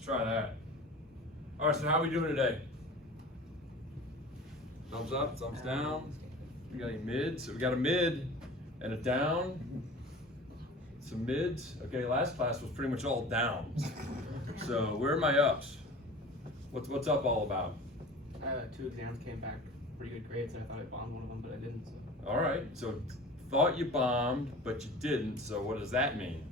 Let's try that. All right, so how are we doing today? Thumbs up, thumbs down. We got any mids? So we got a mid and a down. Some mids. Okay, last class was pretty much all downs. So where are my ups? What's up all about? 2 exams came back pretty good grades, and I thought I bombed one of them, but I didn't. So. All right, so thought you bombed, but you didn't. So what does that mean?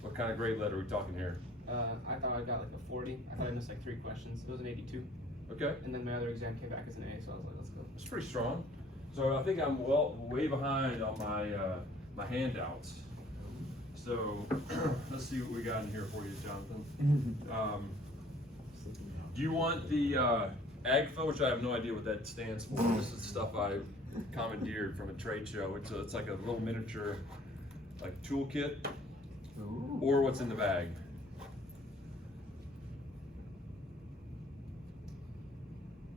What kind of grade letter are we talking here? I thought I got like a 40. I thought I missed like 3 questions. It was an 82. Okay. And then my other exam came back as an A, so I was like, let's go. That's pretty strong. So I think I'm way behind on my handouts. So let's see what we got in here for you, Jonathan. Do you want the AGFA, which I have no idea what that stands for? This is stuff I commandeered from a trade show. It's like a little miniature like toolkit. Ooh. Or what's in the bag.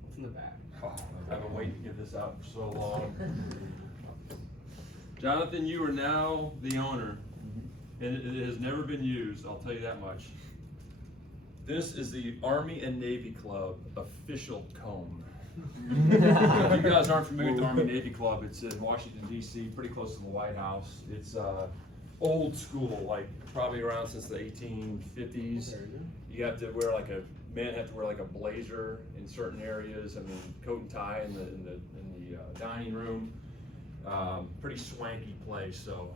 What's in the bag? Oh, I've been waiting to get this out for so long. Jonathan, you are now the owner, and it has never been used, I'll tell you that much. This is the Army and Navy Club official comb. If you guys aren't familiar with the Army and Navy Club, it's in Washington, D.C., pretty close to the White House. It's old school, like probably around since the 1850s. You have to wear men have to wear like a blazer in certain areas. I mean, coat and tie in the dining room. Pretty swanky place. So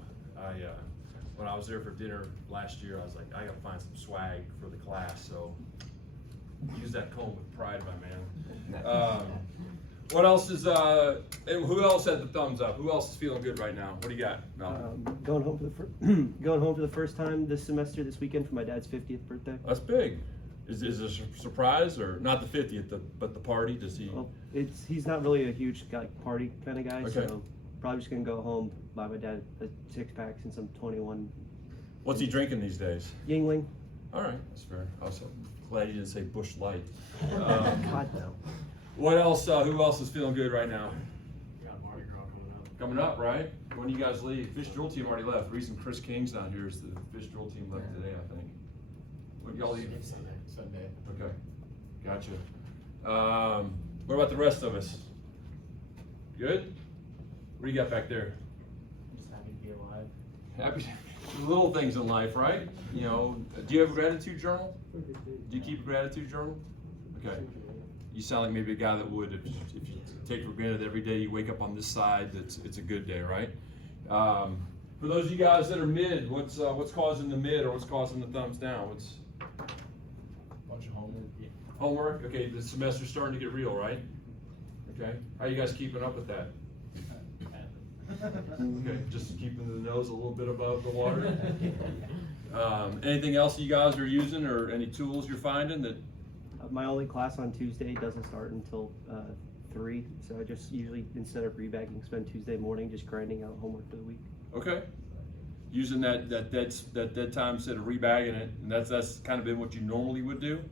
when I was there for dinner last year, I was like, I gotta find some swag for the class. So use that comb with pride, my man. What else is, who else had the thumbs up? Who else is feeling good right now? What do you got, Malcolm? Going home for the first time this semester, this weekend for my dad's 50th birthday. That's big. Is it a surprise, or not the 50th, but the party? Does he? Well, he's not really a huge party kind of guy, okay. So probably just gonna go home, buy my dad a 6-pack since I'm 21. What's he drinking these days? Yingling. All right, that's fair. I was glad you didn't say Busch Light. God no. What else? Who else is feeling good right now? We got Mardi Gras coming up. Coming up, right? When do you guys leave? Fish drill team already left. The reason Chris King's not here is the fish drill team left today, I think. When y'all leave? Sunday. Okay, gotcha. What about the rest of us? Good? What do you got back there? Just happy to be alive. Happy. Little things in life, right? You know, do you have a gratitude journal? Do you keep a gratitude journal? Okay. You sound like maybe a guy that would, if you take for granted every day you wake up on this side, it's a good day, right? For those of you guys that are mid, what's causing the mid, or what's causing the thumbs down? What's Bunch of homework. Yeah. homework? Okay, the semester's starting to get real, right? Okay. How are you guys keeping up with that? Okay, just keeping the nose a little bit above the water. Anything else you guys are using, or any tools you're finding that? My only class on Tuesday doesn't start until 3, so I just usually, instead of rebagging, spend Tuesday morning just grinding out homework for the week. Okay. Using that dead time instead of rebagging it, and that's kind of been what you normally would do.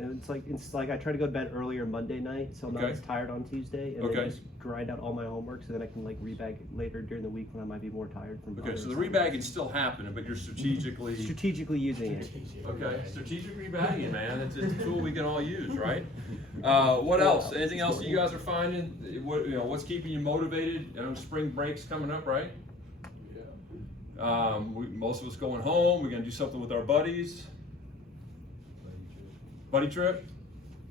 And it's like I try to go to bed earlier Monday night, so I'm not as tired on Tuesday, and then just grind out all my homework, so then I can like rebag it later during the week when I might be more tired from. Okay, so the rebagging's still happening, but you're strategically using it. Okay, strategic rebagging, man. It's a tool we can all use, right? What else? Anything else that you guys are finding? What's keeping you motivated? Spring break's coming up, right? Yeah. Most of us going home. We're gonna do something with our buddies. Buddy trip?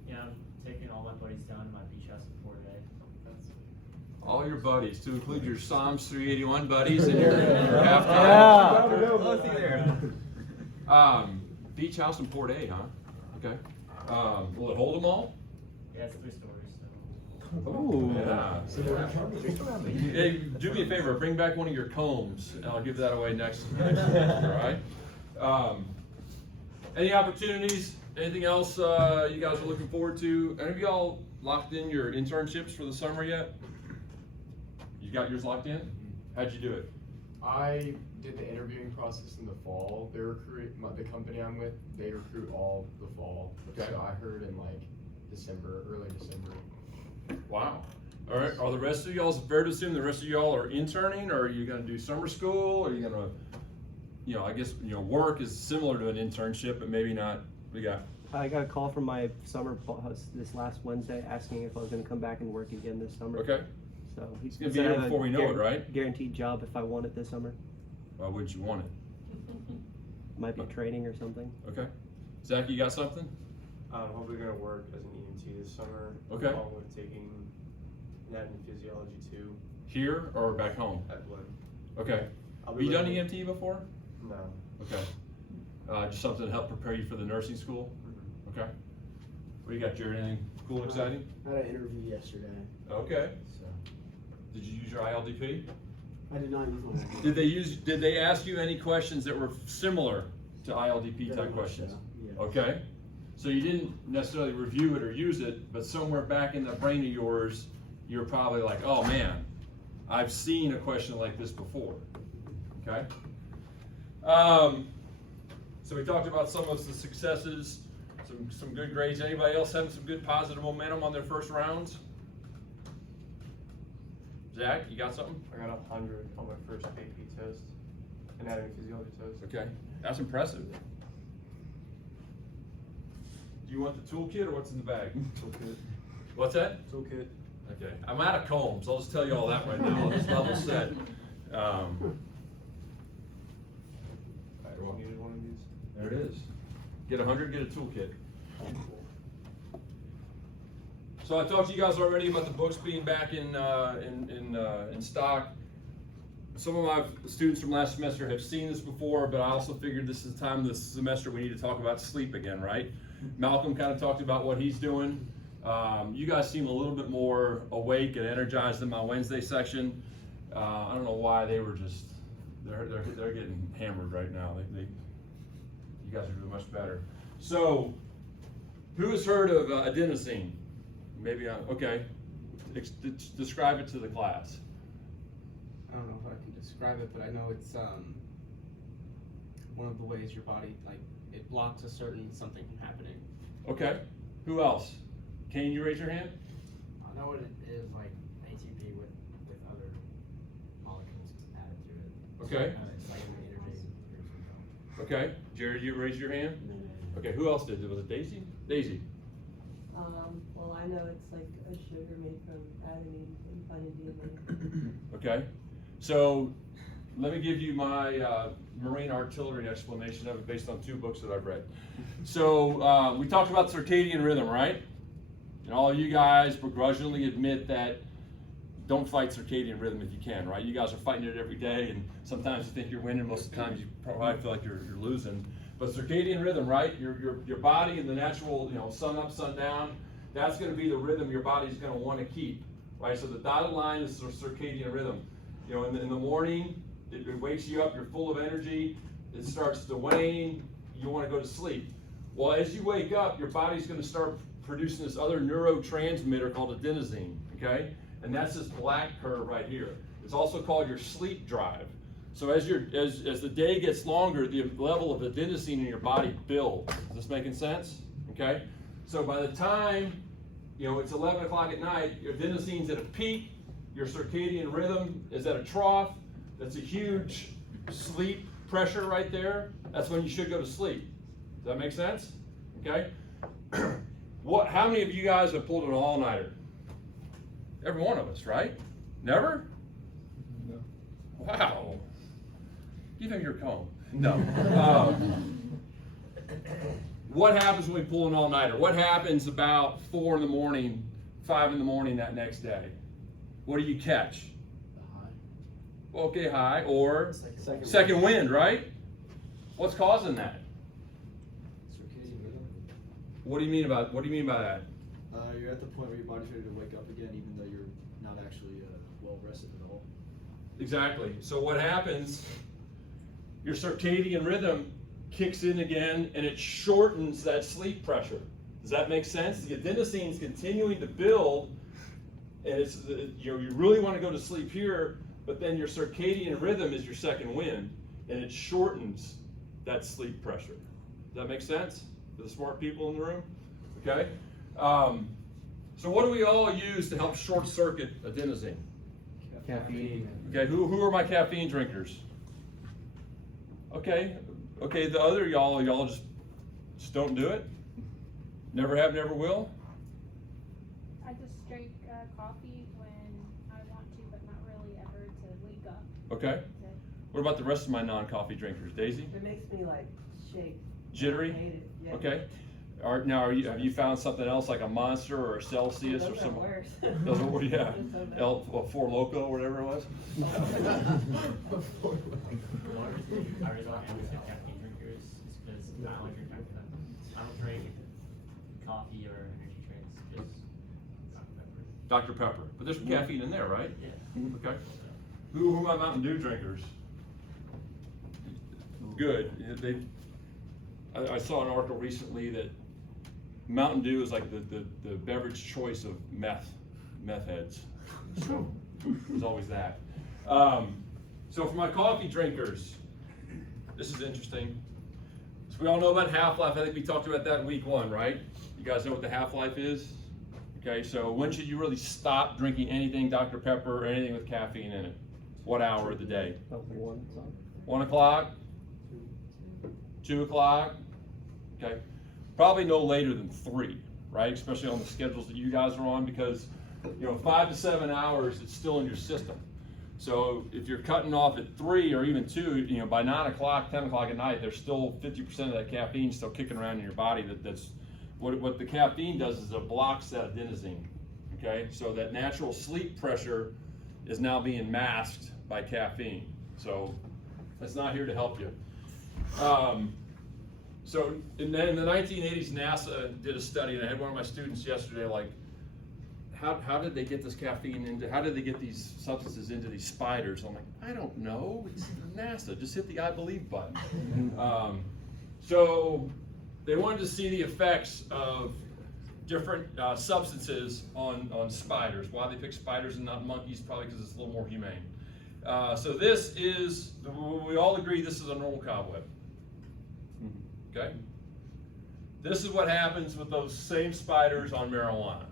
Yeah, I'm taking all my buddies down to my beach house in Port A. All your buddies, to include your SOMS 381 buddies and your half beach house in Port A, huh? Okay. Will it hold them all? Yeah, it's 3 stories. So. Ooh. Yeah. Hey, do me a favor, bring back one of your combs, and I'll give that away next semester, all right? Any opportunities? Anything else you guys are looking forward to? Any of y'all locked in your internships for the summer yet? You got yours locked in? How'd you do it? I did the interviewing process in the fall. They recruit, the company I'm with, they recruit all the fall. Okay. So I heard in like December, early December. Wow. All right. Are the rest of y'all, fair to assume the rest of y'all are interning, or are you going to do summer school? Or are you going to, I guess, work is similar to an internship, but maybe not What you got? I got a call from my summer boss this last Wednesday asking if I was going to come back and work again this summer. Okay. So It's gonna be here before we know it, right? Guaranteed job if I want it this summer. Why wouldn't you want it? Might be training or something. Okay. Zach, you got something? I'm hopefully gonna work as an EMT this summer. Okay. Along with taking anatomy physiology too Here or back home? at Blood. Okay. I'll Have be you done looking- EMT before? No. Okay. Just something to help prepare you for the nursing school? Mhm. Okay. What do you got, Jared? Anything cool, exciting? I had an interview yesterday, Okay. so Did you use your ILDP? I did not use my ID. Did they ask you any questions that were similar to ILDP Very type much questions? so, yeah. Okay. So you didn't necessarily review it or use it, but somewhere back in the brain of yours, you're probably like, oh man, I've seen a question like this before. Okay. So we talked about some of the successes, some good grades. Anybody else having some good positive momentum on their first rounds? Zach, you got something? I got 100 on my first AP test, anatomy physiology test. Okay, that's impressive. Do you want the toolkit or what's in the bag? Toolkit. What's that? Toolkit. Okay, I'm out of combs. I'll just tell you all that right now. I'll just level set. I needed one of these. There it is. Get 100, get a toolkit. So I talked to you guys already about the books being back in stock. Some of my students from last semester have seen this before, but I also figured this is the time this semester we need to talk about sleep again, right? Malcolm kind of talked about what he's doing. You guys seem a little bit more awake and energized than my Wednesday section. I don't know why they were just, they're getting hammered right now. You guys are doing much better. So, who has heard of adenosine? Maybe, okay. Describe it to the class. I don't know if I can describe it, but I know it's one of the ways your body, like, it blocks a certain something from happening. Okay. Who else? Can you raise your hand? I know what it is, like ATP with other molecules added to it. Okay. It's like an energy or something. Okay. Jared, you raised your hand? Okay, who else did it? Was it Daisy? Daisy. Well, I know it's like a sugar made from adenine and finding DNA. Okay. So, let me give you my Marine artillery explanation of it based on 2 books that I've read. So, we talked about circadian rhythm, right? And all you guys begrudgingly admit that don't fight circadian rhythm if you can, right? You guys are fighting it every day, and sometimes you think you're winning, most of the times you probably feel like you're losing. But circadian rhythm, right? Your body and the natural, sun up, sun down, that's going to be the rhythm your body's going to want to keep, right? So the dotted line is the circadian rhythm. In the morning, it wakes you up, you're full of energy, it starts to wane, you want to go to sleep. Well, as you wake up, your body's going to start producing this other neurotransmitter called adenosine, okay? And that's this black curve right here. It's also called your sleep drive. So as the day gets longer, the level of adenosine in your body builds. Is this making sense? Okay? So by the time, it's 11 o'clock at night, your adenosine's at a peak, your circadian rhythm is at a trough. That's a huge sleep pressure right there. That's when you should go to sleep. Does that make sense? Okay? How many of you guys have pulled an all-nighter? Every one of us, right? Never? No. Wow. Give him your comb. No. What happens when we pull an all-nighter? What happens about 4 in the morning, 5 in the morning that next day? What do you catch? Okay, high, or second wind, right? What's causing that? Circadian rhythm. What do you mean by that? You're at the point where your body's ready to wake up again, even though you're not actually well rested at all. Exactly. So what happens, your circadian rhythm kicks in again and it shortens that sleep pressure. Does that make sense? The adenosine is continuing to build, and you really want to go to sleep here, but then your circadian rhythm is your second wind, and it shortens that sleep pressure. Does that make sense to the smart people in the room? Okay. So what do we all use to help short circuit adenosine? Caffeine. Okay, who are my caffeine drinkers? Okay, the other y'all just Just don't do it? Never have, never will? I just drink coffee when I want to, but not really ever to wake up. Okay. What about the rest of my non-coffee drinkers? Daisy? It makes me like shake. Jittery? I hate it, yeah. Okay. Have you found something else like a Monster or a Celsius or Those are some? worse. Those are, yeah. Those are Four Loko or whatever it was. The reason why I'm a caffeine drinker is because I only drink caffeine. I don't drink coffee or energy drinks, just Dr. Pepper. Dr. Pepper. But there's caffeine in there, right? Yeah. Okay. Who are my Mountain Dew drinkers? Good. I saw an article recently that Mountain Dew is like the beverage choice of meth heads. So there's always that. So for my coffee drinkers, this is interesting. So we all know about half-life. I think we talked about that in week 1, right? You guys know what the half-life is? Okay, so when should you really stop drinking anything Dr. Pepper or anything with caffeine in it? What hour of the day? About 1 o'clock. 1 o'clock? 2 o'clock? Okay. Probably no later than 3, right? Especially on the schedules that you guys are on, because 5 to 7 hours, it's still in your system. So if you're cutting off at 3 or even 2, by 9 o'clock, 10 o'clock at night, there's still 50% of that caffeine still kicking around in your body. That's what the caffeine does is it blocks that adenosine. Okay, so that natural sleep pressure is now being masked by caffeine. So that's not here to help you. So in the 1980s, NASA did a study, and I had one of my students yesterday, like, how did they get this caffeine into, how did they get these substances into these spiders? I'm like, I don't know, it's NASA, just hit the I believe button. So they wanted to see the effects of different substances on spiders. Why they pick spiders and not monkeys? Probably because it's a little more humane. So this is, we all agree this is a normal cobweb. Okay? This is what happens with those same spiders on marijuana.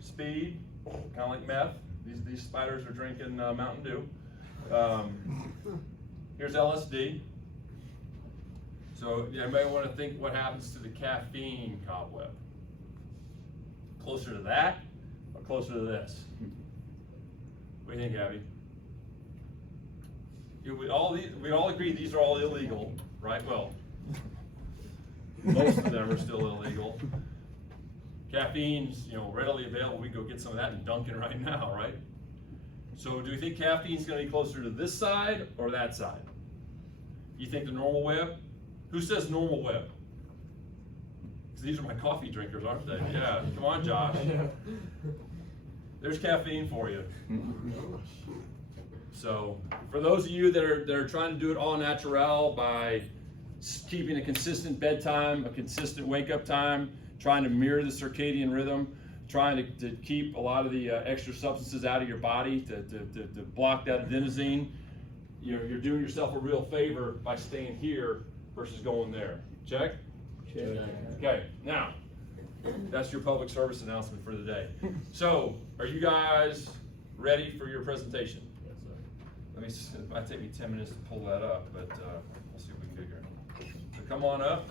Speed, kind of like meth. These spiders are drinking Mountain Dew. Here's LSD. So anybody want to think what happens to the caffeine cobweb? Closer to that or closer to this? What do you think, Abby? We all agree these are all illegal, right? Well, most of them are still illegal. Caffeine's readily available. We can go get some of that in Dunkin' right now, right? So do we think caffeine's going to be closer to this side or that side? You think the normal web? Who says normal web? These are my coffee drinkers, aren't they? Yeah, come on, Josh. There's caffeine for you. So for those of you that are trying to do it all natural by keeping a consistent bedtime, a consistent wake-up time, trying to mirror the circadian rhythm, trying to keep a lot of the extra substances out of your body to block that adenosine, you're doing yourself a real favor by staying here versus going there. Check? Check. Okay, now, that's your public service announcement for the day. So, are you guys ready for your presentation? Yes, sir. It might take me 10 minutes to pull that up, but we'll see what we can do here. So come on up.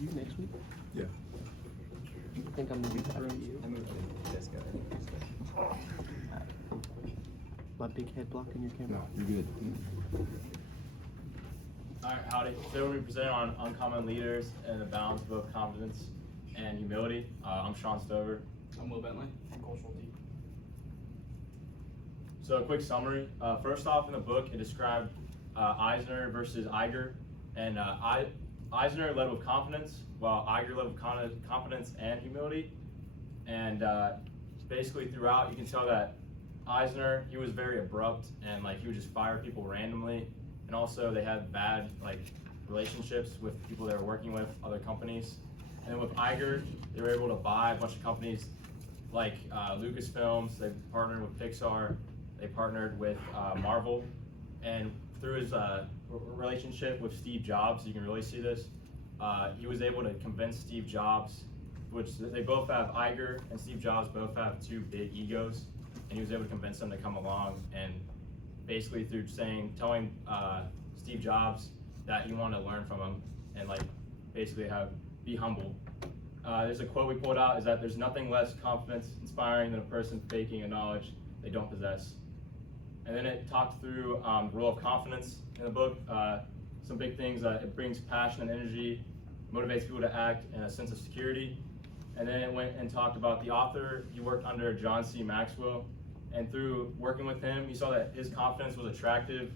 You next week? Yeah. I think I'm gonna be better than you. I moved to this guy. My big head blocking your camera. No, you're good. Alright, howdy. Today we're presenting on uncommon leaders and the balance of both confidence and humility. I'm Sean Stover. I'm Will Bentley. I'm Cole Schulte. So a quick summary. First off, in the book, it described Eisner versus Iger, and Eisner led with confidence, while Iger led with confidence and humility. And basically throughout, you can tell that Eisner, he was very abrupt, and he would just fire people randomly. And also they had bad relationships with people they were working with, other companies. And then with Iger, they were able to buy a bunch of companies like Lucasfilms. They partnered with Pixar. They partnered with Marvel. And through his relationship with Steve Jobs, you can really see this. He was able to convince Steve Jobs which they both have, Iger and Steve Jobs both have two big egos, and he was able to convince them to come along, and basically through telling Steve Jobs that he wanted to learn from him, and like basically be humble. There's a quote we pulled out, is that there's nothing less confidence inspiring than a person faking a knowledge they don't possess. And then it talked through the role of confidence in the book. Some big things, it brings passion and energy, motivates people to act, and a sense of security. And then it went and talked about the author. He worked under John C. Maxwell, and through working with him, he saw that his confidence was attractive,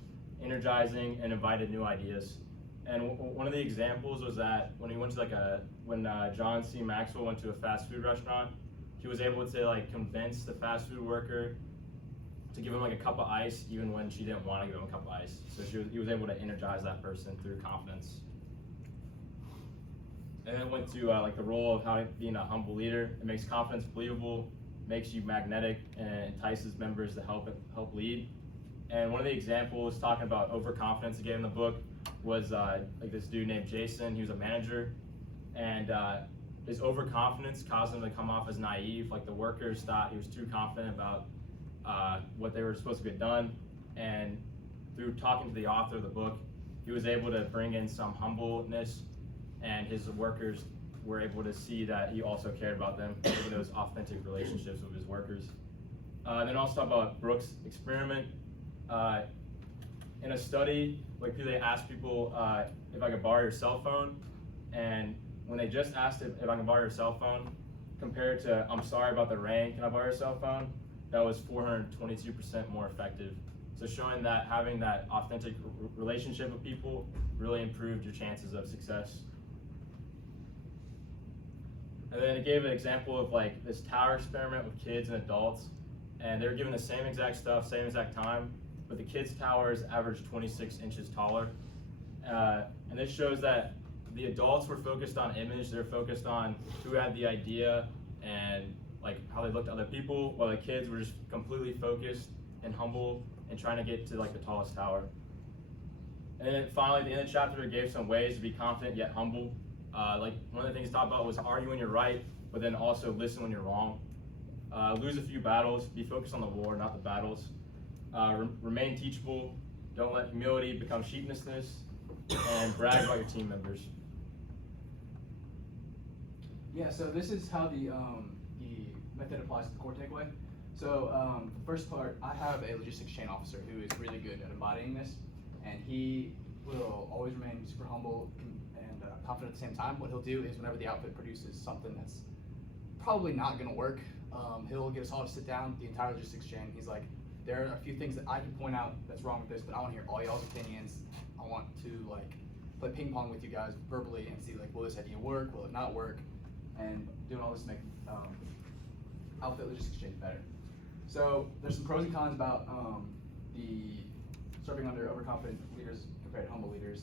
energizing, and invited new ideas. And one of the examples was that when he went to when John C. Maxwell went to a fast food restaurant, he was able to convince the fast food worker to give him a cup of ice, even when she didn't want to give him a cup of ice. So he was able to energize that person through confidence. And then went to the role of being a humble leader. It makes confidence believable, makes you magnetic, and entices members to help lead. And one of the examples talking about overconfidence again in the book was this dude named Jason. He was a manager, and his overconfidence caused him to come off as naive. Like the workers thought he was too confident about what they were supposed to get done. And through talking to the author of the book, he was able to bring in some humbleness, and his workers were able to see that he also cared about them, having those authentic relationships with his workers. Then also talk about Brooks' experiment. In a study, they asked people if I could borrow your cell phone, and when they just asked if I can borrow your cell phone, compared to I'm sorry about the rain, can I borrow your cell phone? That was 422% more effective. So showing that having that authentic relationship with people really improved your chances of success. And then it gave an example of this tower experiment with kids and adults, and they were given the same exact stuff, same exact time, but the kids' towers averaged 26 inches taller. And this shows that the adults were focused on image, they're focused on who had the idea and how they looked at other people, while the kids were just completely focused and humble and trying to get to the tallest tower. And then finally, at the end of the chapter, it gave some ways to be confident yet humble. One of the things he talked about was argue when you're right, but then also listen when you're wrong. Lose a few battles, be focused on the war, not the battles. Remain teachable, don't let humility become sheepishly, and brag about your team members. Yeah, so this is how the method applies to the core takeaway. So the first part, I have a logistics chain officer who is really good at embodying this, and he will always remain super humble and confident at the same time. What he'll do is whenever the outfit produces something that's probably not going to work, he'll get us all to sit down, the entire logistics chain. He's like, there are a few things that I can point out that's wrong with this, but I want to hear all y'all's opinions. I want to play ping pong with you guys verbally and see will this idea work, will it not work, and doing all this to make outfit logistics change better. So there's some pros and cons about the serving under overconfident leaders compared to humble leaders.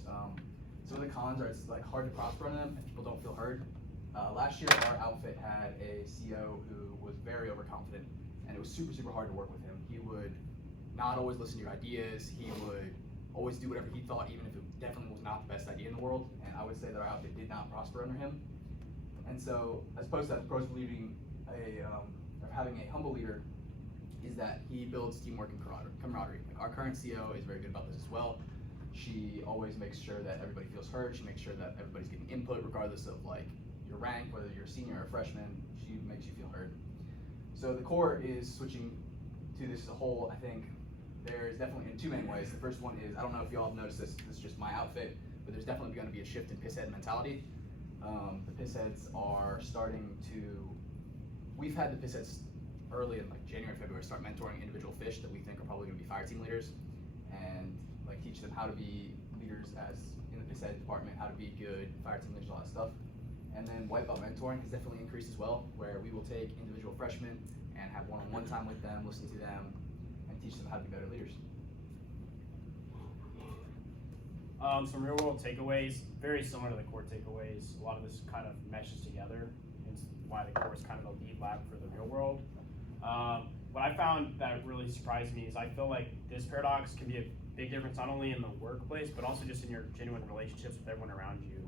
Some of the cons are it's hard to prosper on them and people don't feel heard. Last year our outfit had a CO who was very overconfident, and it was super hard to work with him. He would not always listen to your ideas. He would always do whatever he thought, even if it definitely was not the best idea in the world. And I would say that our outfit did not prosper under him. And so, as opposed to that, the pros of leading of having a humble leader is that he builds teamwork and camaraderie. Our current CO is very good about this as well. She always makes sure that everybody feels heard. She makes sure that everybody's getting input, regardless of your rank, whether you're a senior or a freshman. She makes you feel heard. So the core is switching to this as a whole. I think there's definitely in two main ways. The first one is, I don't know if y'all have noticed this is just my outfit, but there's definitely going to be a shift in pisshead mentality. The pissheads are starting to, we've had the pissheads early in January, February start mentoring individual fish that we think are probably going to be fire team leaders, and teach them how to be leaders as in the pisshead department, how to be good fire team leaders, all that stuff. And then white belt mentoring has definitely increased as well, where we will take individual freshmen and have one-on-one time with them, listen to them, and teach them how to be better leaders. Some real world takeaways, very similar to the core takeaways. A lot of this kind of meshes together, and why the core is kind of the lead lab for the real world. What I found that really surprised me is I feel like this paradox can be a big difference not only in the workplace, but also just in your genuine relationships with everyone around you.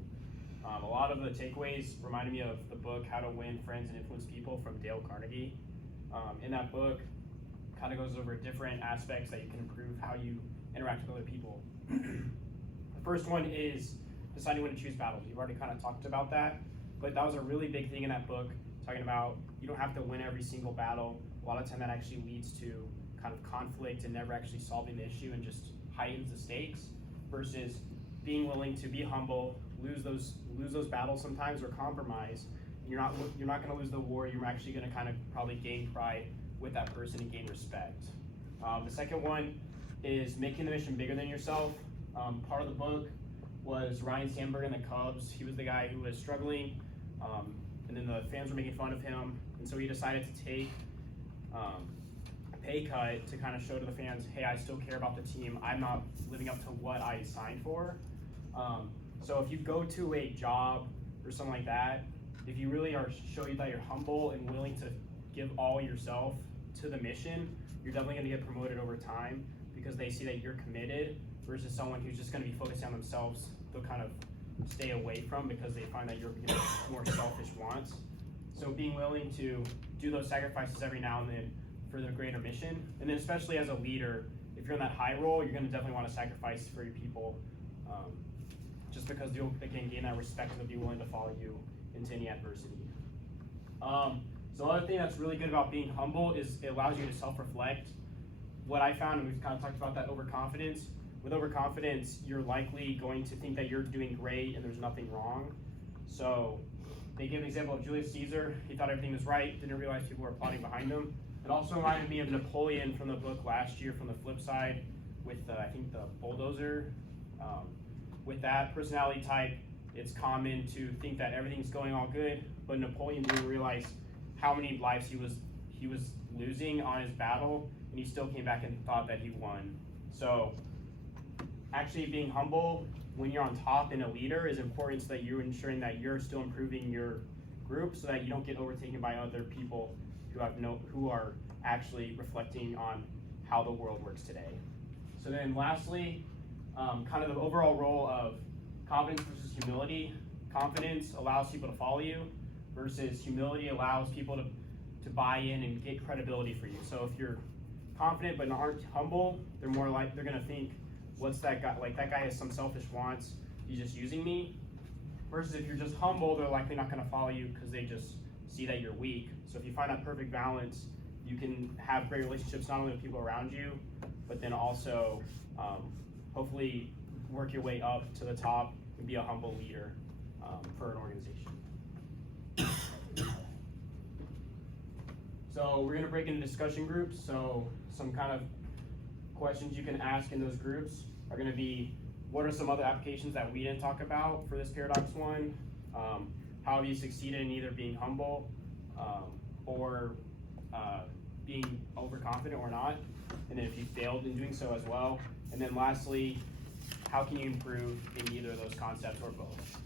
A lot of the takeaways reminded me of the book How to Win Friends and Influence People from Dale Carnegie. In that book, kind of goes over different aspects that you can improve how you interact with other people. The first one is deciding when to choose battles. You've already kind of talked about that, but that was a really big thing in that book, talking about you don't have to win every single battle. A lot of time that actually leads to kind of conflict and never actually solving the issue and just heightens the stakes, versus being willing to be humble, lose those battles sometimes, or compromise. You're not going to lose the war. You're actually going to kind of probably gain pride with that person and gain respect. The second one is making the mission bigger than yourself. Part of the book was Ryan Sandberg and the Cubs. He was the guy who was struggling, and then the fans were making fun of him, and so he decided to take a pay cut to kind of show to the fans, hey, I still care about the team. I'm not living up to what I signed for. So if you go to a job or something like that, if you really are showing that you're humble and willing to give all yourself to the mission, you're definitely going to get promoted over time, because they see that you're committed, versus someone who's just going to be focused on themselves. They'll kind of stay away from, because they find that you're more selfish wants. So being willing to do those sacrifices every now and then for the greater mission, and then especially as a leader, if you're in that high role, you're going to definitely want to sacrifice for your people, just because you'll again gain that respect, and they'll be willing to follow you into any adversity. So another thing that's really good about being humble is it allows you to self-reflect. What I found, and we've kind of talked about that overconfidence. With overconfidence, you're likely going to think that you're doing great and there's nothing wrong. So they give an example of Julius Caesar. He thought everything was right, didn't realize people were plotting behind him. It also reminded me of Napoleon from the book last year, from the flip side, with I think the bulldozer. With that personality type, it's common to think that everything's going all good, but Napoleon didn't realize how many lives he was losing on his battle, and he still came back and thought that he won. So actually being humble when you're on top and a leader is important, so that you're ensuring that you're still improving your group, so that you don't get overtaken by other people who are actually reflecting on how the world works today. So then lastly, kind of the overall role of confidence versus humility. Confidence allows people to follow you, versus humility allows people to buy in and get credibility for you. So if you're confident but aren't humble, they're gonna think, what's that guy, like that guy has some selfish wants, he's just using me. Versus if you're just humble, they're likely not gonna follow you, because they just see that you're weak. So if you find that perfect balance, you can have great relationships not only with people around you, but then also hopefully work your way up to the top and be a humble leader for an organization. So we're gonna break into discussion groups. So some kind of questions you can ask in those groups are gonna be, what are some other applications that we didn't talk about for this paradox one? How have you succeeded in either being humble or being overconfident or not? And then if you failed in doing so as well. And then lastly, how can you improve in either of those concepts or both?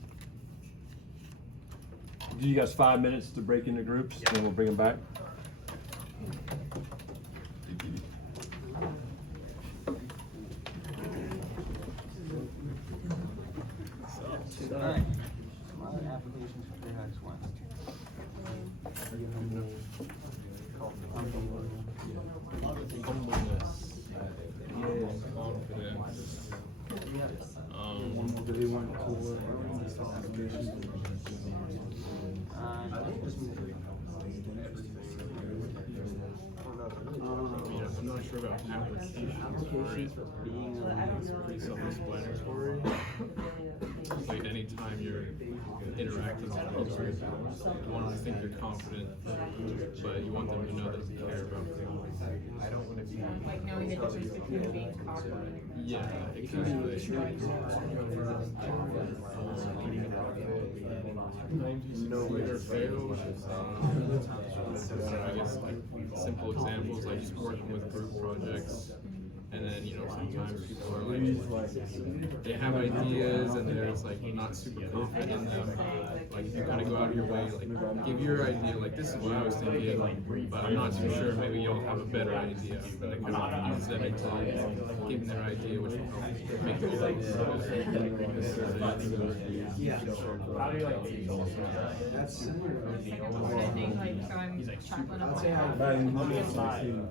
Give you guys 5 minutes to break into groups, and then we'll bring them back. Applications for paradox one. Do they want to I'm not sure about applications for being pretty self-explanatory. Like anytime you're interacting with people, you want them to think you're confident, but you want them to know that you care about them. I don't want to be like knowing the difference between being confident. Yeah, exactly. No later fails. I guess like simple examples, like just working with group projects And then, you know, sometimes people are like, they have ideas and they're just like not super confident in them. Like you kind of go out of your way, like give your idea, like this is what I was thinking, but I'm not too sure. Maybe you'll have a better idea. And then kind of use them into giving their idea, which will help make the whole How do you like these? I think like so I'm chocolate up my house.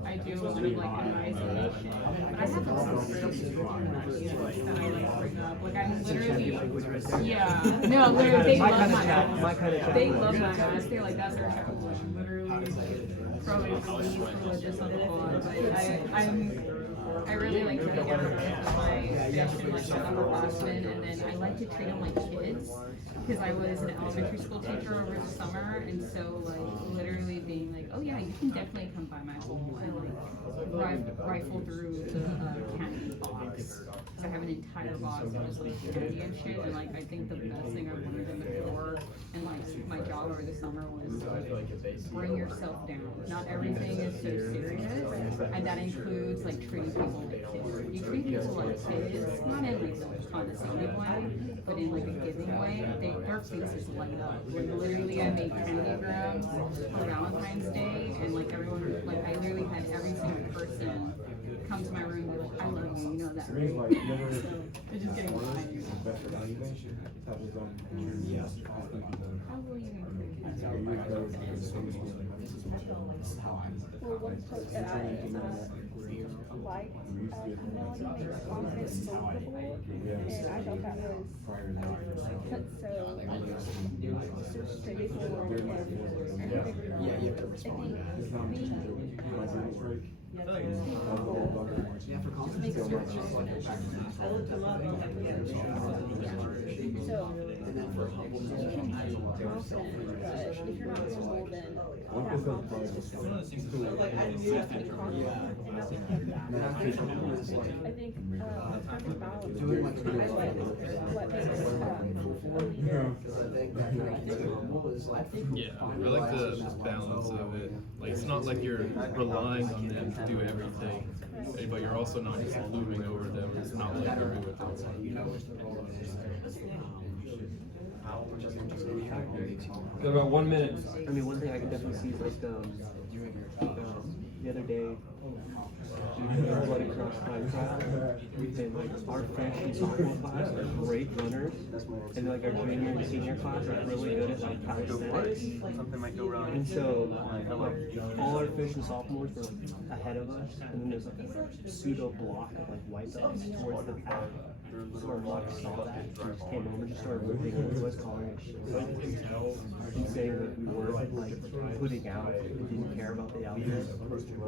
I do a lot of like advice. But I have like some really ideas that I like bring up. Like I'm literally yeah. No, literally they love my house. They love my house. They're like that's their house. Literally like probably religious on the lawn. But I really like to hang out with my fish and like the upperclassmen, and then I like to treat them like kids because I was an elementary school teacher over the summer, and so like literally being like, oh yeah, you can definitely come by my home and like rifle through the candy box. So I have an entire box of just like candy and shit, and like I think the best thing I've learned in the Corps and like my job over the summer was bring yourself down. Not everything is so serious, and that includes like treating people like kids. You treat people like kids, not in like the condescending way, but in like a giving way. Their faces light up. Like literally, I made candy grams for Valentine's Day, and like everyone, like I literally had every single person come to my room and be like, I love you, you know that, right? So it's just getting behind. How will you Well, one quote that I like, humility makes confidence believable, and I thought that was so straightforward and I think being humble makes you I looked them up. so you can be confident, but if you're not humble, then that confidence just comes. You have to be confident and not be confident. I think talking about what makes a leader. Yeah, I like the balance of it. Like it's not like you're relying on them to do everything, but you're also not just looming over them. It's not like you're with them. Got about 1 minute. I mean, one thing I can definitely see is like the other day, we were running across time trial, and like our freshman sophomore class are great runners, and like our junior and senior class are really good at like calisthenics. And so like all our freshman sophomores were like ahead of us, and then there's like a pseudo block of like white belts towards the back. So our luck saw that, and just came over and just started ripping into us, calling us shit. And saying that we were like putting out, and didn't care about the outfit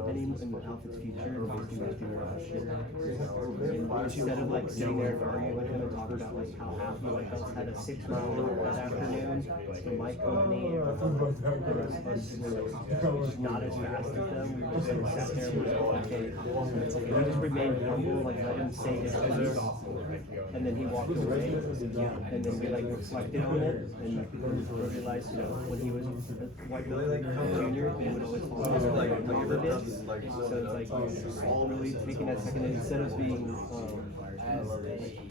anymore, and the outfit's future, and basically making more of a shit. And instead of like sitting there and arguing with him and talking about like how half the white belts had a 6-mile run that afternoon, the Mike company, or the rest of us were just not as fast as them, we just sat there and were like, okay, we just remained humble, like let him say his piece. And then he walked away, and then we like reflected on it, and realized, you know, when he was a white belt junior, he would always follow us like Robert did. So it's like really taking that second, instead of being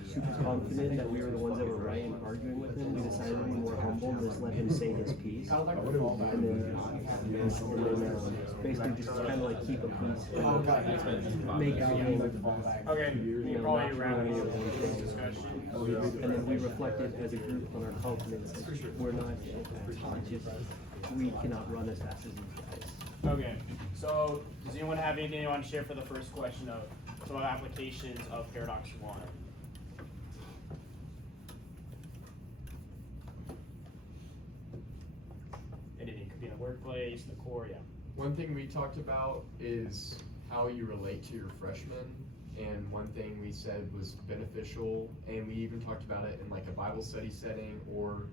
super confident that we were the ones that were right and arguing with him, we decided to be more humble and just let him say his piece. And then basically just kind of like keep a peace and make everything. Okay, you probably wrap up this discussion. And then we reflected as a group on our confidence. We're not just, we cannot run as fast as these guys. Okay, so does anyone have anything they want to share for the first question of some applications of Paradox 1? Anything, could be in the workplace, the Corps, yeah. One thing we talked about is how you relate to your freshmen, and one thing we said was beneficial, and we even talked about it in like a Bible study setting or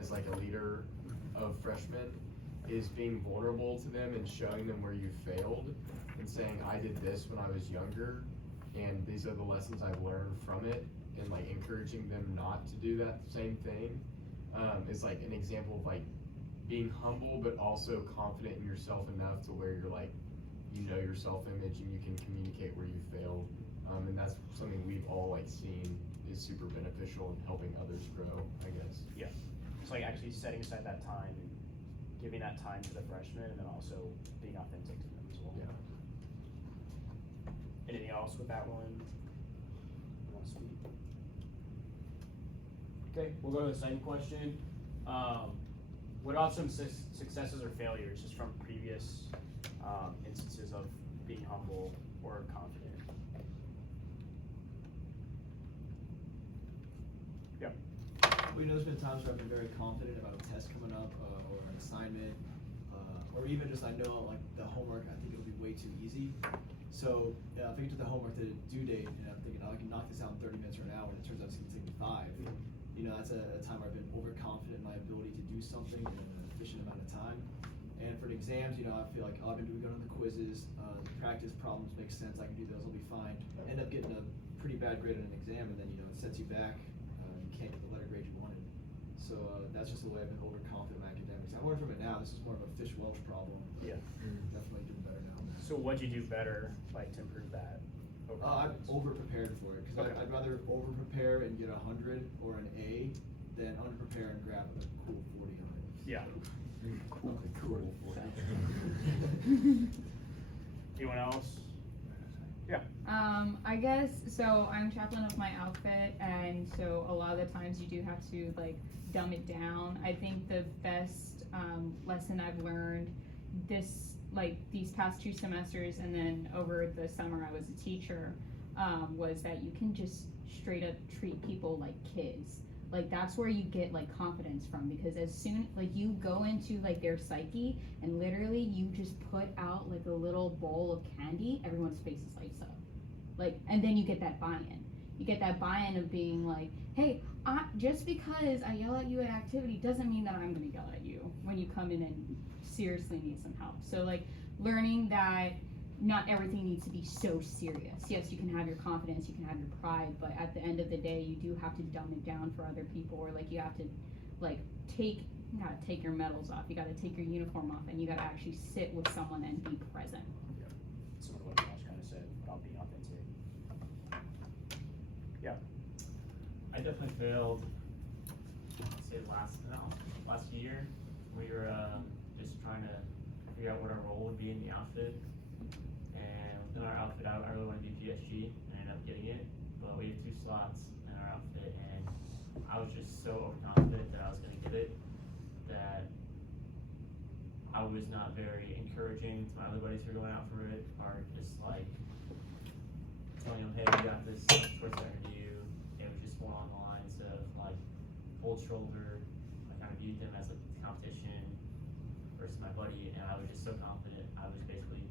as like a leader of freshmen, is being vulnerable to them and showing them where you failed and saying, I did this when I was younger, and these are the lessons I've learned from it, and like encouraging them not to do that same thing is like an example of like being humble but also confident in yourself enough to where you're like, you know your self-image and you can communicate where you failed And that's something we've all like seen is super beneficial in helping others grow, I guess. Yeah. It's like actually setting aside that time and giving that time to the freshmen, and then also being authentic to them as well. Yeah. Anything else with that one? You wanna speak? Okay, we'll go to the second question. What about some successes or failures just from previous instances of being humble or confident? Yeah. Well, you know, there's been times where I've been very confident about a test coming up, or an assignment, or even just I know like the homework, I think it'll be way too easy. So if I get to the homework, the due date, and I'm thinking, oh, I can knock this out in 30 minutes or an hour, and it turns out it's gonna take me 5. You know, that's a time where I've been overconfident in my ability to do something in an efficient amount of time. And for the exams, you know, I feel like, oh, I've been going to the quizzes, the practice problems make sense, I can do those, I'll be fine. End up getting a pretty bad grade on an exam, and then, you know, it sets you back, you can't get the letter grade you wanted. So that's just the way I've been overconfident in my academics. I learned from it now, this is more of a fish-Welch problem. Yeah. Definitely doing better now. So what'd you do better, like, to improve that? I'm over-prepared for it, because Okay. I'd rather over-prepare and get 100 or an A than under-prepare and grab a cool 40 on it. Yeah. Cool 40. Anyone else? Yeah. I guess, so I'm chaplain of my outfit, and so a lot of the times you do have to like dumb it down. I think the best lesson I've learned these past 2 semesters, and then over the summer I was a teacher, was that you can just straight up treat people like kids. Like that's where you get like confidence from, because as soon like you go into like their psyche and literally you just put out like a little bowl of candy, everyone's faces lights up. Like, and then you get that buy-in. You get that buy-in of being like, hey, just because I yell at you at activity doesn't mean that I'm gonna yell at you when you come in and seriously need some help. So like learning that not everything needs to be so serious. Yes, you can have your confidence, you can have your pride, but at the end of the day, you do have to dumb it down for other people, or like you have to like you gotta take your medals off, you gotta take your uniform off, and you gotta actually sit with someone and be present. Yeah. Similar to what Josh kind of said about being authentic. Yeah. I definitely failed, I'd say last year. We were just trying to figure out what our role would be in the outfit. And within our outfit, I really wanted to be PSG, and I ended up getting it. But we have 2 slots in our outfit, and I was just so overconfident that I was going to get it that I was not very encouraging to my other buddies who were going out for it, or just like telling them, hey, you got this, of course I can do. It was just more on the lines of like cold shoulder. I kind of viewed them as like competition versus my buddy, and I was just so confident. I was basically,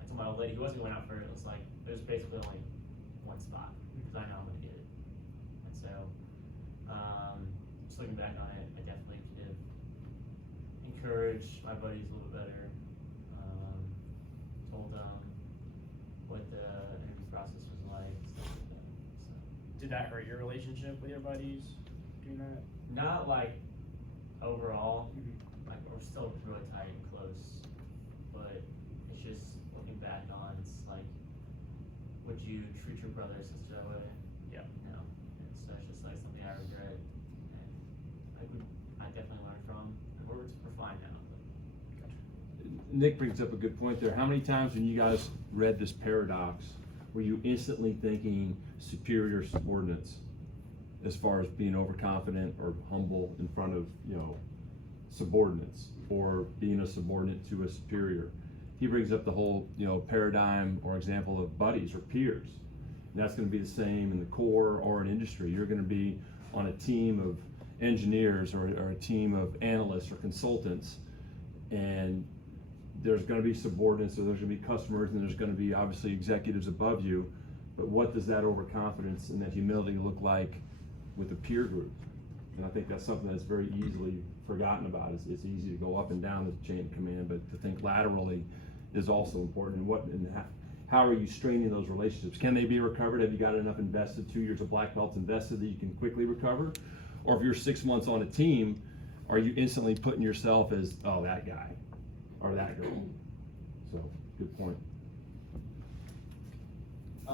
I told my old lady who wasn't going out for it, it was like, there's basically only 1 spot, because I know I'm gonna get it. And so, just looking back on it, I definitely could have encouraged my buddies a little bit better, told them what the interview process was like, stuff like that. So. Did that hurt your relationship with your buddies doing that? Not like overall, like we're still really tight and close, but it's just looking back on, it's like, would you treat your brother or sister that way? Yeah. No, and so it's just like something I regret, and I definitely learned from, and we're fine now. Nick brings up a good point there. How many times when you guys read this paradox were you instantly thinking superior subordinates as far as being overconfident or humble in front of, you know, subordinates, or being a subordinate to a superior? He brings up the whole, you know, paradigm or example of buddies or peers. And that's going to be the same in the Corps or in industry. You're going to be on a team of engineers or a team of analysts or consultants, and there's going to be subordinates, or there's going to be customers, and there's going to be obviously executives above you. But what does that overconfidence and that humility look like with a peer group? And I think that's something that's very easily forgotten about. It's easy to go up and down the chain of command, but to think laterally is also important. And how are you straining those relationships? Can they be recovered? Have you got enough invested, 2 years of black belts invested, that you can quickly recover? Or if you're 6 months on a team, are you instantly putting yourself as, oh, that guy or that girl? So, good point.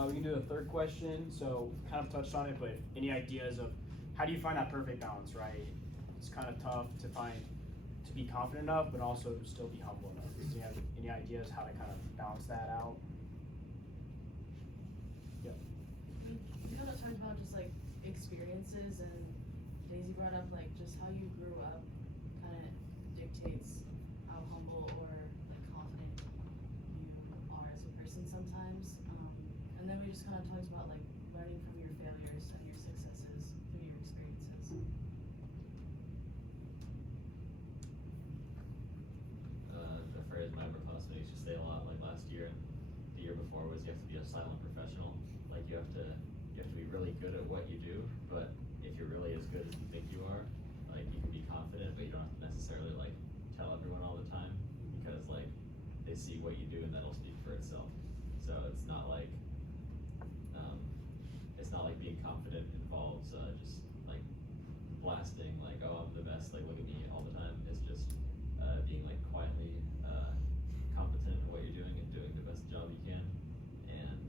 We can do the third question. So kind of touched on it, but any ideas of how do you find that perfect balance, right? It's kind of tough to be confident enough, but also still be humble enough. Do you have any ideas how to kind of balance that out? Yeah. We kind of talked about just like experiences, and Daisy brought up like just how you grew up kind of dictates how humble or like confident you are as a person sometimes. And then we just kind of talked about like learning from your failures and your successes through your experiences. The phrase my upperclassmen used to say a lot, like last year, the year before, was you have to be a silent professional. Like you have to be really good at what you do, but if you're really as good as you think you are, like you can be confident, but you don't have to necessarily like tell everyone all the time, because like they see what you do and that'll speak for itself. So it's not like being confident involves just like blasting like, oh, I'm the best, like look at me all the time. It's just being like quietly competent in what you're doing and doing the best job you can, and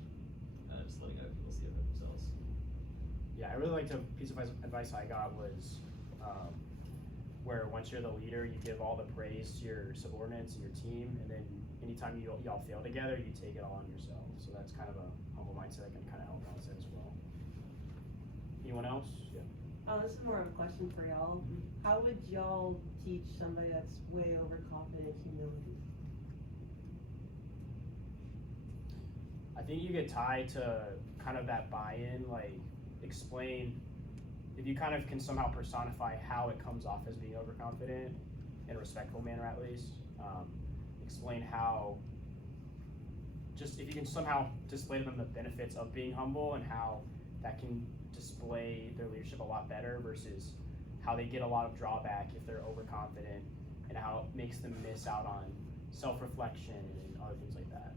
just letting other people see it for themselves. Yeah, I really liked a piece of advice I got was where once you're the leader, you give all the praise to your subordinates and your team, and then anytime y'all fail together, you take it all on yourself. So that's kind of a humble mindset that can kind of help balance it as well. Anyone else? Yeah. Oh, this is more of a question for y'all. How would y'all teach somebody that's way overconfident humility? I think you get tied to kind of that buy-in, like explain, if you kind of can somehow personify how it comes off as being overconfident in a respectful manner at least, explain how, just if you can somehow display to them the benefits of being humble and how that can display their leadership a lot better versus how they get a lot of drawback if they're overconfident, and how it makes them miss out on self-reflection and other things like that.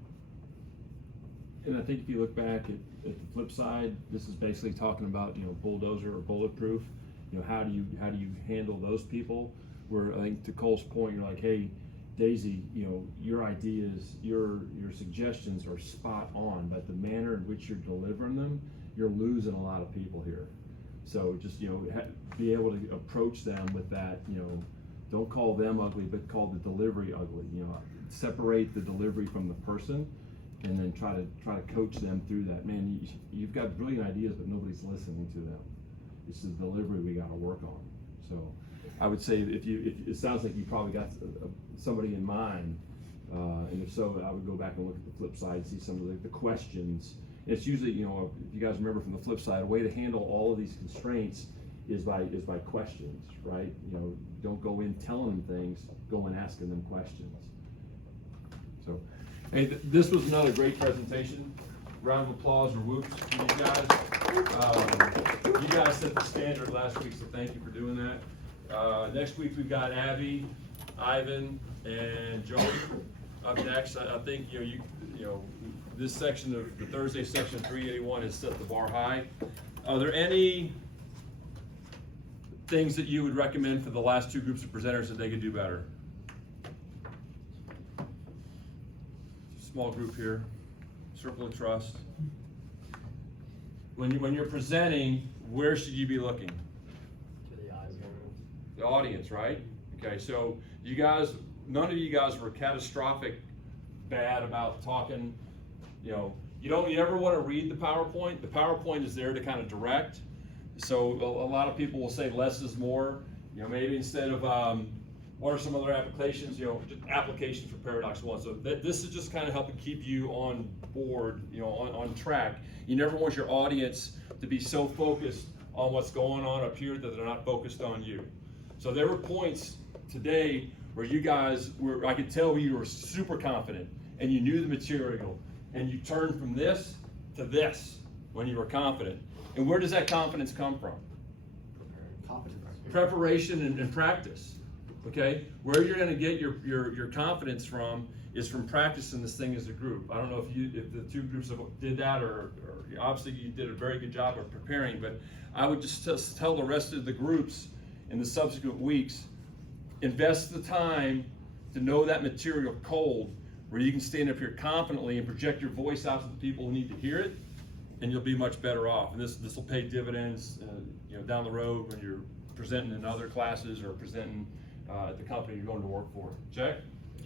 And I think if you look back at the flip side, this is basically talking about, you know, bulldozer or bulletproof. You know, how do you handle those people? Where I think to Cole's point, you're like, hey, Daisy, you know, your ideas, your suggestions are spot on, but the manner in which you're delivering them, you're losing a lot of people here. So just, you know, be able to approach them with that, you know, don't call them ugly, but call the delivery ugly. You know, separate the delivery from the person, and then try to coach them through that. Man, you've got brilliant ideas, but nobody's listening to them. It's the delivery we got to work on. So I would say if it sounds like you probably got somebody in mind, and if so, I would go back and look at the flip side, see some of the questions. It's usually, you know, if you guys remember from the flip side, a way to handle all of these constraints is by questions, right? You know, don't go in telling them things, go in asking them questions. So, hey, this was another great presentation. Round of applause or whoops for you guys. You guys set the standard last week, so thank you for doing that. Next week we've got Abby, Ivan, and Joey up next. I think you know this section of the Thursday section of 381 has set the bar high. Are there any things that you would recommend for the last two groups of presenters that they could do better? Small group here, circle of trust. When you're presenting, where should you be looking? To the eyes. The audience, right? Okay, so you guys, none of you guys were catastrophic bad about talking. You know, you never want to read the PowerPoint. The PowerPoint is there to kind of direct. So a lot of people will say less is more. You know, maybe instead of what are some other applications? You know, just applications for Paradox One. So this is just kind of helping keep you on board, you know, on track. You never want your audience to be so focused on what's going on up here that they're not focused on you. So there were points today where you guys were, I could tell you were super confident and you knew the material, and you turned from this to this when you were confident. And where does that confidence come from? Preparation and practice. Okay, where you're going to get your confidence from is from practicing this thing as a group. I don't know if the two groups did that, or obviously you did a very good job of preparing, but I would just tell the rest of the groups in the subsequent weeks, invest the time to know that material cold, where you can stand up here confidently and project your voice out to the people who need to hear it, and you'll be much better off. And this will pay dividends, you know, down the road when you're presenting in other classes or presenting at the company you're going to work for. Check?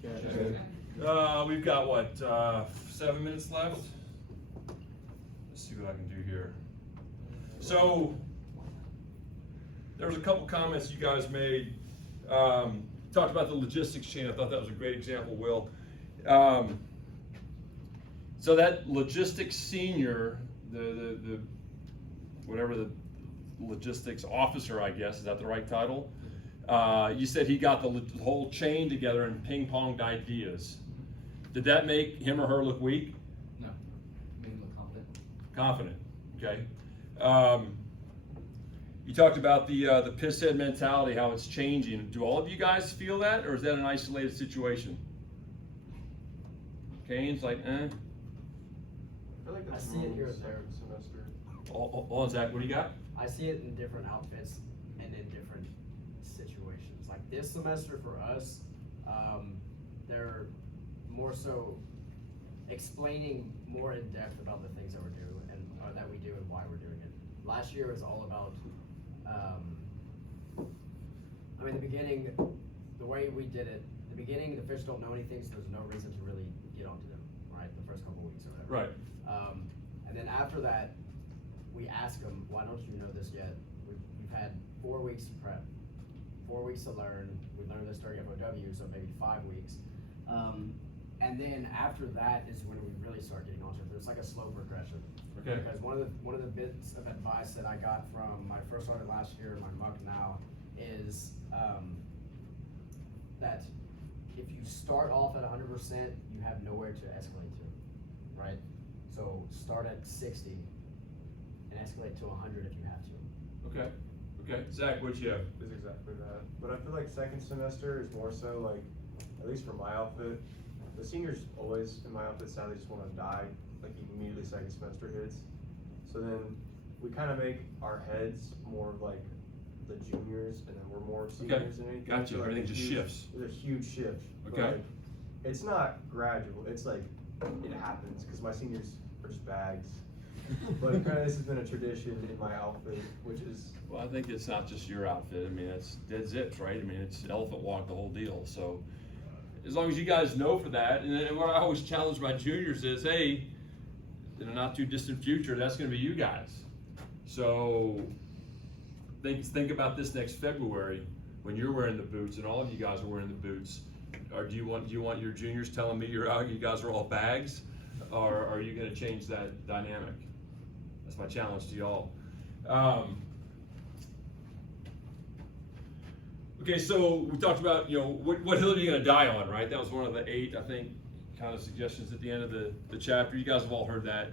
We've got what, 7 minutes left? Let's see what I can do here. So, there was a couple comments you guys made. Talked about the logistics chain. I thought that was a great example, Will. So that logistics senior, the whatever the logistics officer, I guess, is that the right title? You said he got the whole chain together and ping-ponged ideas. Did that make him or her look weak? No, made him look confident. Confident, okay. You talked about the piss head mentality, how it's changing. Do all of you guys feel that, or is that an isolated situation? Kane's like, eh. I feel like that's see it here and second there. semester. Hold on, Zach, what do you got? I see it in different outfits and in different situations. Like this semester for us, they're more so explaining more in depth about the things that we're doing and that we do and why we're doing it. Last year was all about, I mean, the beginning, the way we did it, the beginning, the fish don't know anything, so there's no reason to really get onto them, right? The first couple weeks or whatever. Right. And then after that, we ask them, why don't you know this yet? You've had 4 weeks to prep, 4 weeks to learn. We learned this during FOW, so maybe 5 weeks. And then after that is when we really start getting onto it. There's like a slow progression. Okay. Because one of the bits of advice that I got from my first audit last year, my muck now, is that if you start off at 100%, you have nowhere to escalate to, right? So start at 60 and escalate to 100 if you have to. Okay. Okay. Zach, what'd you have? Is exactly that. But I feel like second semester is more so like, at least for my outfit, the seniors always in my outfit sadly just want to die like immediately second semester hits. So then we kind of make our heads more like the juniors, and then we're more seniors than anything. Gotcha. So like Everything just shifts. There's a huge shift. Okay. But like, it's not gradual. It's like it happens because my seniors are just bags. But kind of this has been a tradition in my outfit, which is. Well, I think it's not just your outfit. I mean, it's dead zips, right? I mean, it's elephant walk, the whole deal. So as long as you guys know for that, and then what I always challenge my juniors is, hey, in a not too distant future, that's going to be you guys. So think about this next February when you're wearing the boots and all of you guys are wearing the boots. Or do you want your juniors telling me you guys are all bags, or are you going to change that dynamic? That's my challenge to y'all. Okay, so we talked about, you know, what hill are you going to die on, right? That was one of the 8, I think, kind of suggestions at the end of the chapter. You guys have all heard that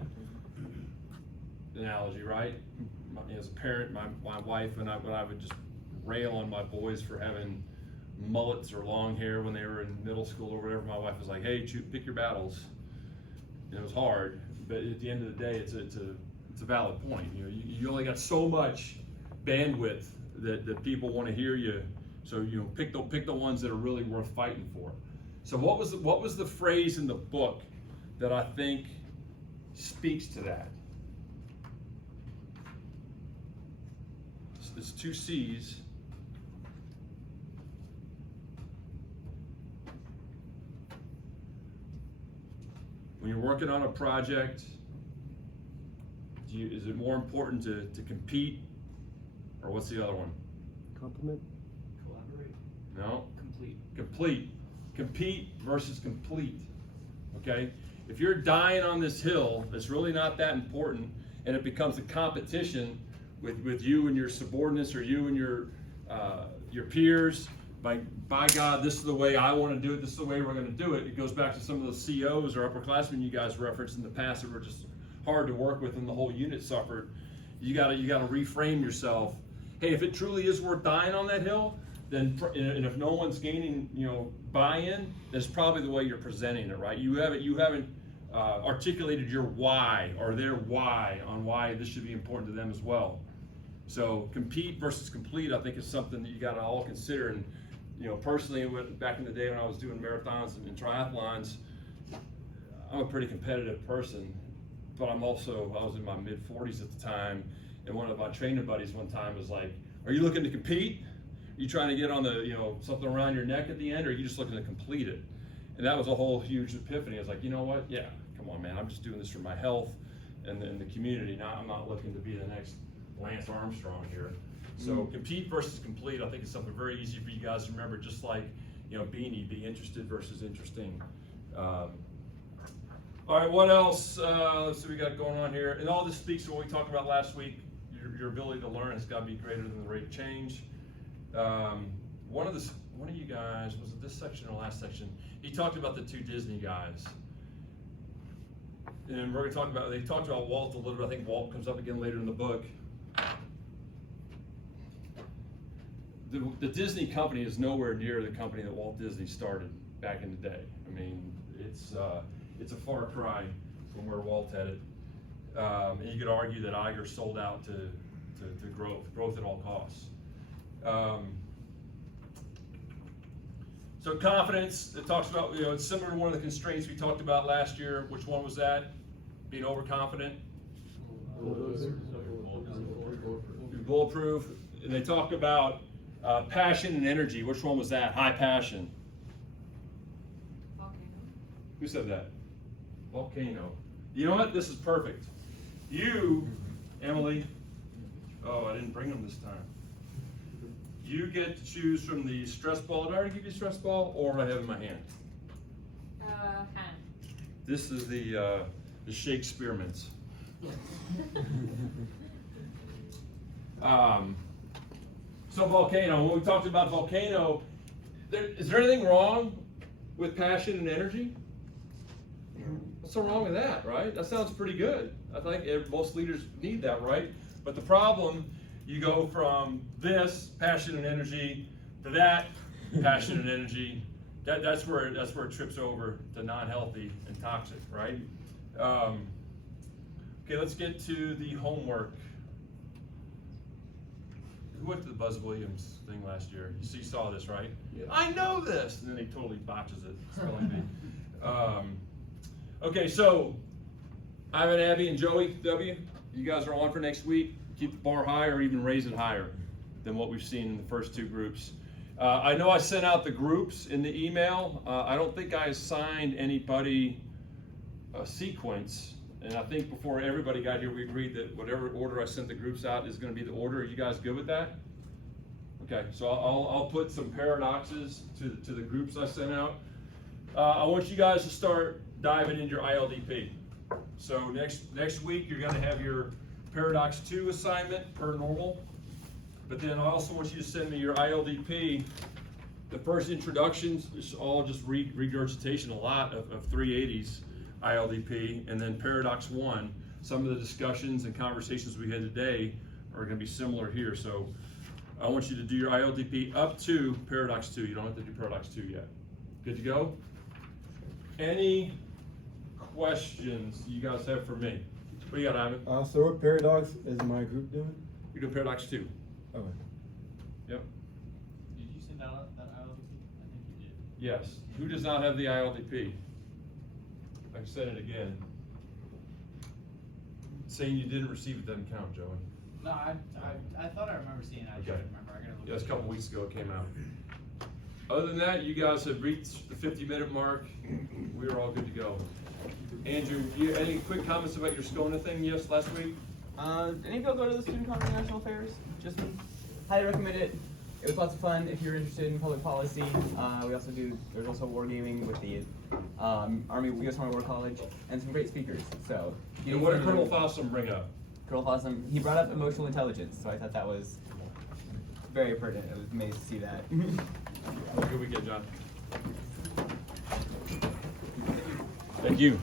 analogy, right? As a parent, my wife and I would just rail on my boys for having mullets or long hair when they were in middle school or whatever. My wife was like, hey, pick your battles. And it was hard, but at the end of the day, it's a valid point. You know, you only got so much bandwidth that people want to hear you. So, you know, pick the ones that are really worth fighting for. So what was the phrase in the book that I think speaks to that? It's 2 C's. When you're working on a project, is it more important to compete, or what's the other one? Compliment. Collaborate. No. Complete. Complete. Compete versus complete. Okay? If you're dying on this hill that's really not that important, and it becomes a competition with you and your subordinates, or you and your peers, by God, this is the way I want to do it, this is the way we're going to do it. It goes back to some of the COs or upperclassmen you guys referenced in the past that were just hard to work with and the whole unit suffered. You gotta reframe yourself. Hey, if it truly is worth dying on that hill, then, and if no one's gaining, you know, buy-in, that's probably the way you're presenting it, right? You haven't articulated your why or their why on why this should be important to them as well. So compete versus complete, I think, is something that you got to all consider. And you know, personally, back in the day when I was doing marathons and triathlons, I'm a pretty competitive person, but I was in my mid-40s at the time, and one of my training buddies one time was like, are you looking to compete? Are you trying to get on the, something around your neck at the end, or are you just looking to complete it? And that was a whole huge epiphany. I was like, you know what? Yeah, come on, man. I'm just doing this for my health and the community. I'm not looking to be the next Lance Armstrong here. So compete versus complete, I think is something very easy for you guys to remember, just like, Beanie, be interested versus interesting. All right, what else? Let's see what we got going on here. And all this speaks to what we talked about last week. Your ability to learn has got to be greater than the rate of change. One of you guys, was it this section or last section? He talked about the two Disney guys. And we're going to talk about, they talked about Walt a little bit. I think Walt comes up again later in the book. The Disney company is nowhere near the company that Walt Disney started back in the day. I mean, it's a far cry from where Walt had it. And you could argue that Iger sold out to growth at all costs. So confidence, it talks about, it's similar to one of the constraints we talked about last year. Which one was that? Being overconfident? Bulletproof. And they talk about passion and energy. Which one was that? High passion. Volcano. Who said that? Volcano. You know what? This is perfect. You, Emily, oh, I didn't bring them this time. You get to choose from the stress ball. Did I already give you a stress ball, or what I have in my hand? Hand. This is the Shakespeareans. So volcano. When we talked about volcano, is there anything wrong with passion and energy? What's so wrong with that, right? That sounds pretty good. I think most leaders need that, right? But the problem, you go from this passion and energy to that passion and energy. That's where it trips over to non-healthy and toxic, right? Okay, let's get to the homework. Who went to the Buzz Williams thing last year? You saw this, right? Yeah. I know this, and then he totally botches it. Spelling bee. Okay, so Ivan, Abby, and Joey W, you guys are on for next week. Keep the bar high or even raise it higher than what we've seen in the first two groups. I know I sent out the groups in the email. I don't think I assigned anybody a sequence. And I think before everybody got here, we agreed that whatever order I sent the groups out is going to be the order. Are you guys good with that? Okay, so I'll put some paradoxes to the groups I sent out. I want you guys to start diving into your ILDP. So next week, you're going to have your Paradox 2 assignment per normal. But then I also want you to send me your ILDP. The first introductions is all just regurgitation, a lot of 380s ILDP. And then Paradox 1, some of the discussions and conversations we had today are going to be similar here. So I want you to do your ILDP up to Paradox 2. You don't have to do Paradox 2 yet. Good to go? Any questions you guys have for me? What do you got, Ivan? So what paradox is my group doing? You're doing Paradox 2. Okay. Yep. Did you send out that ILDP? I think you did. Yes. Who does not have the ILDP? I can send it again. Saying you didn't receive it doesn't count, Joey. No, I thought I remember seeing it. I Okay. can't remember. I gotta look. Yeah, it's a couple weeks ago it came out. Other than that, you guys have reached the 50-minute mark. We are all good to go. Andrew, any quick comments about your SCONA thing last week? Any of y'all go to the Student Conference National Affairs? Just highly recommend it. It was lots of fun if you're interested in public policy. We also there's also wargaming with the U.S. Army War College, and some great speakers. So, And what did Colonel Fossum bring up? Colonel Fossum, he brought up emotional intelligence, so I thought that was very pertinent. I was amazed to see that. Have a good weekend, John. Thank you.